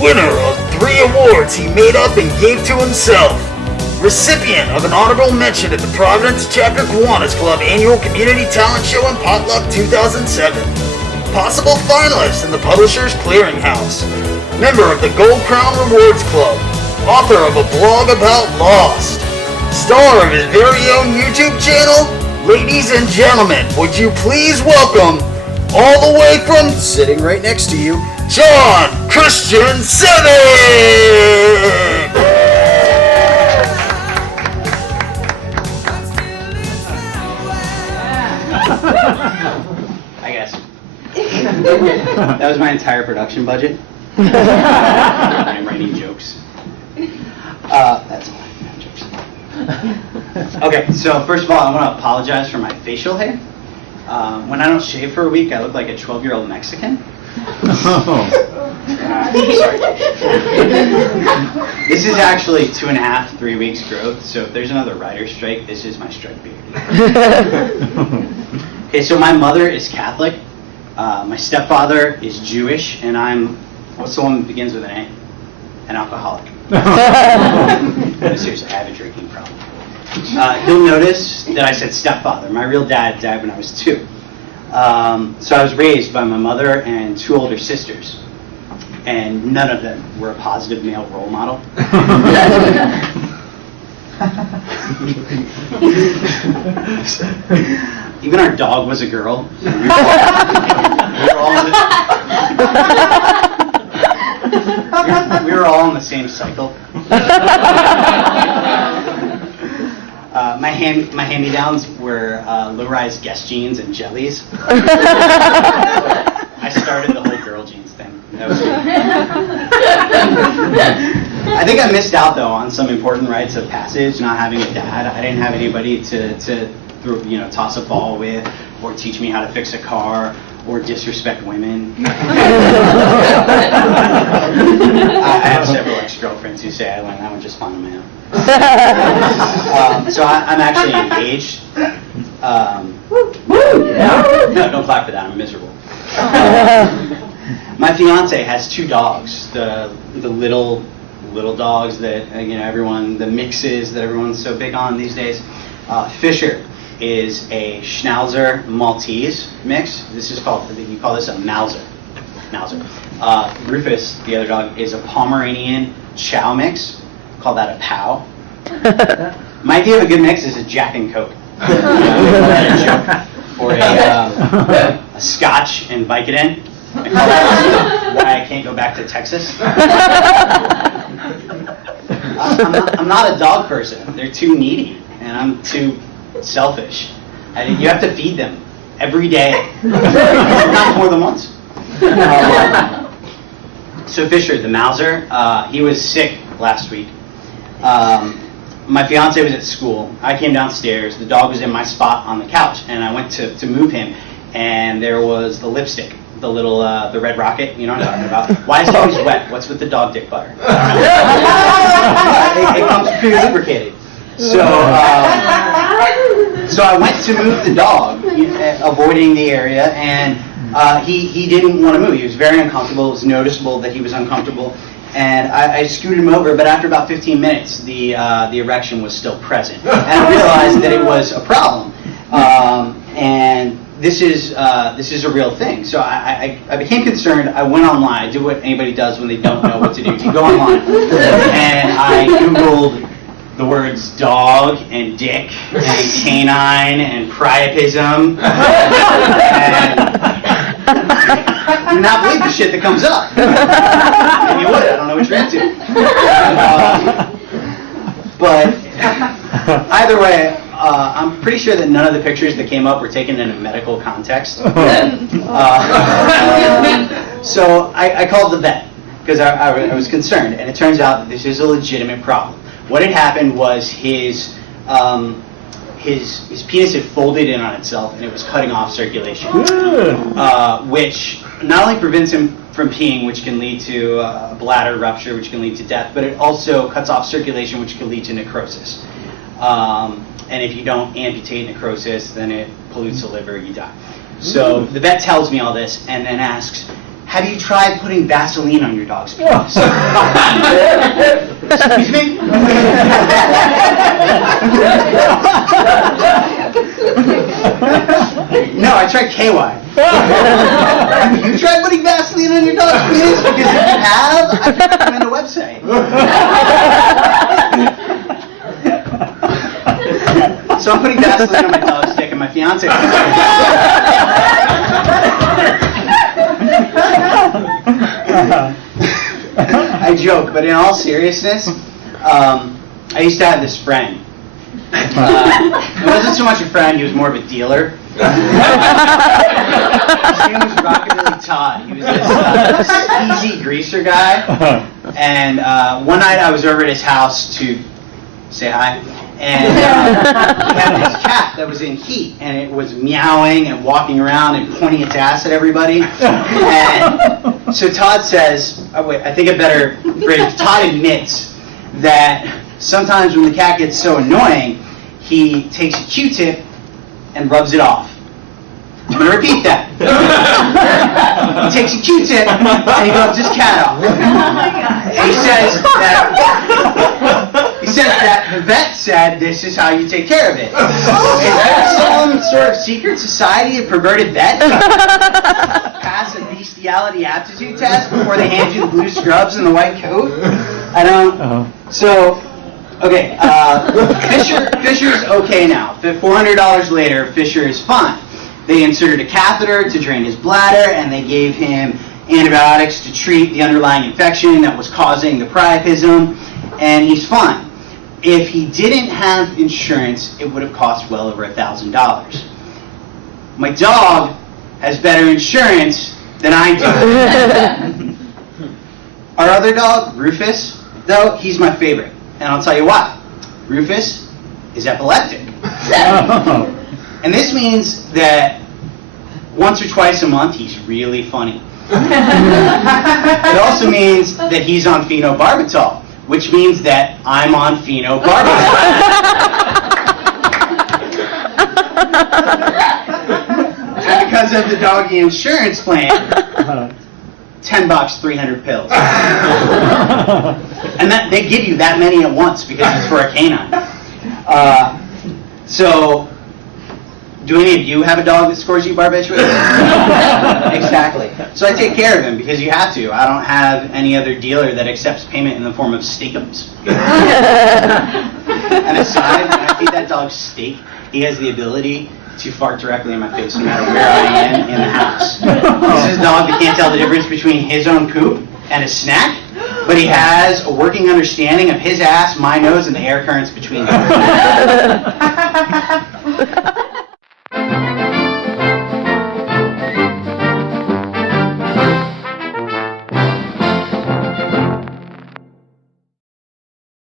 Winner of 3 awards he made up and gave to himself. Recipient of an honorable mention at the Providence Chapter Kiwanis Club Annual Community Talent Show and Potluck 2007. Possible finalist in the Publishers Clearinghouse. Member of the Gold Crown Rewards Club. Author of a blog about Lost. Star of his very own YouTube channel. Ladies and gentlemen, would you please welcome, all the way from sitting right next to you, John Christian Civic! I guess. That was my entire production budget. I'm writing jokes. That's all. Jokes. Okay, so first of all, I want to apologize for my facial hair. When I don't shave for a week, I look like a 12-year-old Mexican. Sorry. This is actually 2.5, 3 weeks growth, so if there's another writer's strike, this is my strike beard. Okay, so my mother is Catholic, my stepfather is Jewish, and I'm, what's the one that begins with an A? An alcoholic. No, seriously, I have a drinking problem. You'll notice that I said stepfather. My real dad died when I was 2. So I was raised by my mother and 2 older sisters, and none of them were a positive male role model. Even our dog was a girl. We were all in the same cycle. My hand-me-downs were low-rise Guess jeans and jellies. I started the whole girl jeans thing. That was good. I think I missed out though on some important rites of passage. Not having a dad, I didn't have anybody to toss a ball with, or teach me how to fix a car, or disrespect women. I have several ex-girlfriends who say I learned that one just fine on my own. So I'm actually engaged. No, don't clap for that. I'm miserable. My fiance has 2 dogs. The little dogs that everyone, the mixes that everyone's so big on these days. Fisher is a Schnauzer Maltese mix. You call this a Mauser. Rufus, the other dog, is a Pomeranian Chow mix. Call that a POW. My idea of a good mix is a Jack and Coke. Or a Scotch and Vicodin. I call that why I can't go back to Texas. I'm not a dog person. They're too needy, and I'm too selfish. You have to feed them every day, not more than once. So Fisher, the Mauser, he was sick last week. My fiance was at school. I came downstairs. The dog was in my spot on the couch, and I went to move him, and there was the lipstick, the little the red rocket. You know what I'm talking about? Why is it always wet? What's with the dog dick butter? It comes pre-lubricated. So I went to move the dog, avoiding the area, and he didn't want to move. He was very uncomfortable. It was noticeable that he was uncomfortable. And I scooted him over, but after about 15 minutes, the erection was still present. And I realized that it was a problem. And this is a real thing. So I became concerned. I went online. I did what anybody does when they don't know what to do. You go online, and I Googled the words dog and dick and canine and priapism. And you would not believe the shit that comes up. Maybe you would. I don't know what you're into. But either way, I'm pretty sure that none of the pictures that came up were taken in a medical context. So I called the vet because I was concerned, and it turns out that this is a legitimate problem. What had happened was his penis had folded in on itself, and it was cutting off circulation, which not only prevents him from peeing, which can lead to bladder rupture, which can lead to death, but it also cuts off circulation, which can lead to necrosis. And if you don't amputate necrosis, then it pollutes the liver, you die. So the vet tells me all this and then asks, have you tried putting Vaseline on your dog's penis? Excuse me? No, I tried KY. Have you tried putting Vaseline on your dog's penis? Because if you have, I can recommend a website. So I'm putting Vaseline on my dog's dick, and my fiance. I joke, but in all seriousness, I used to have this friend. He wasn't so much a friend, he was more of a dealer. His name was Rockabilly Todd. He was this easy greaser guy. And one night I was over at his house to say hi. And he had this cat that was in heat, and it was meowing and walking around and pointing its ass at everybody. And so Todd says, oh wait, I think I better phrase. Todd admits that sometimes when the cat gets so annoying, he takes a Q-tip and rubs it off. I'm going to repeat that. He takes a Q-tip and he rubs his cat off. Oh my God. And he says that the vet said this is how you take care of it. Is there some sort of secret society of perverted vets? Pass a bestiality aptitude test before they hand you the blue scrubs and the white coat? I don't. So, okay, Fisher's okay now. $400 later, Fisher is fine. They inserted a catheter to drain his bladder, and they gave him antibiotics to treat the underlying infection that was causing the priapism, and he's fine. If he didn't have insurance, it would have cost well over $1,000. My dog has better insurance than I do. Our other dog, Rufus, though, he's my favorite, and I'll tell you why. Rufus is epileptic. And this means that once or twice a month, he's really funny. It also means that he's on phenobarbital, which means that I'm on phenobarbital. And because of the doggy insurance plan, $10, 300 pills. And that they give you that many at once because it's for a canine. So, do any of you have a dog that scores you barbiturates? Exactly. So I take care of him because you have to. I don't have any other dealer that accepts payment in the form of steakums. And aside, when I feed that dog steak, he has the ability to fart directly in my face no matter where I am in the house. This is a dog that can't tell the difference between his own poop and a snack, but he has a working understanding of his ass, my nose, and the air currents between them.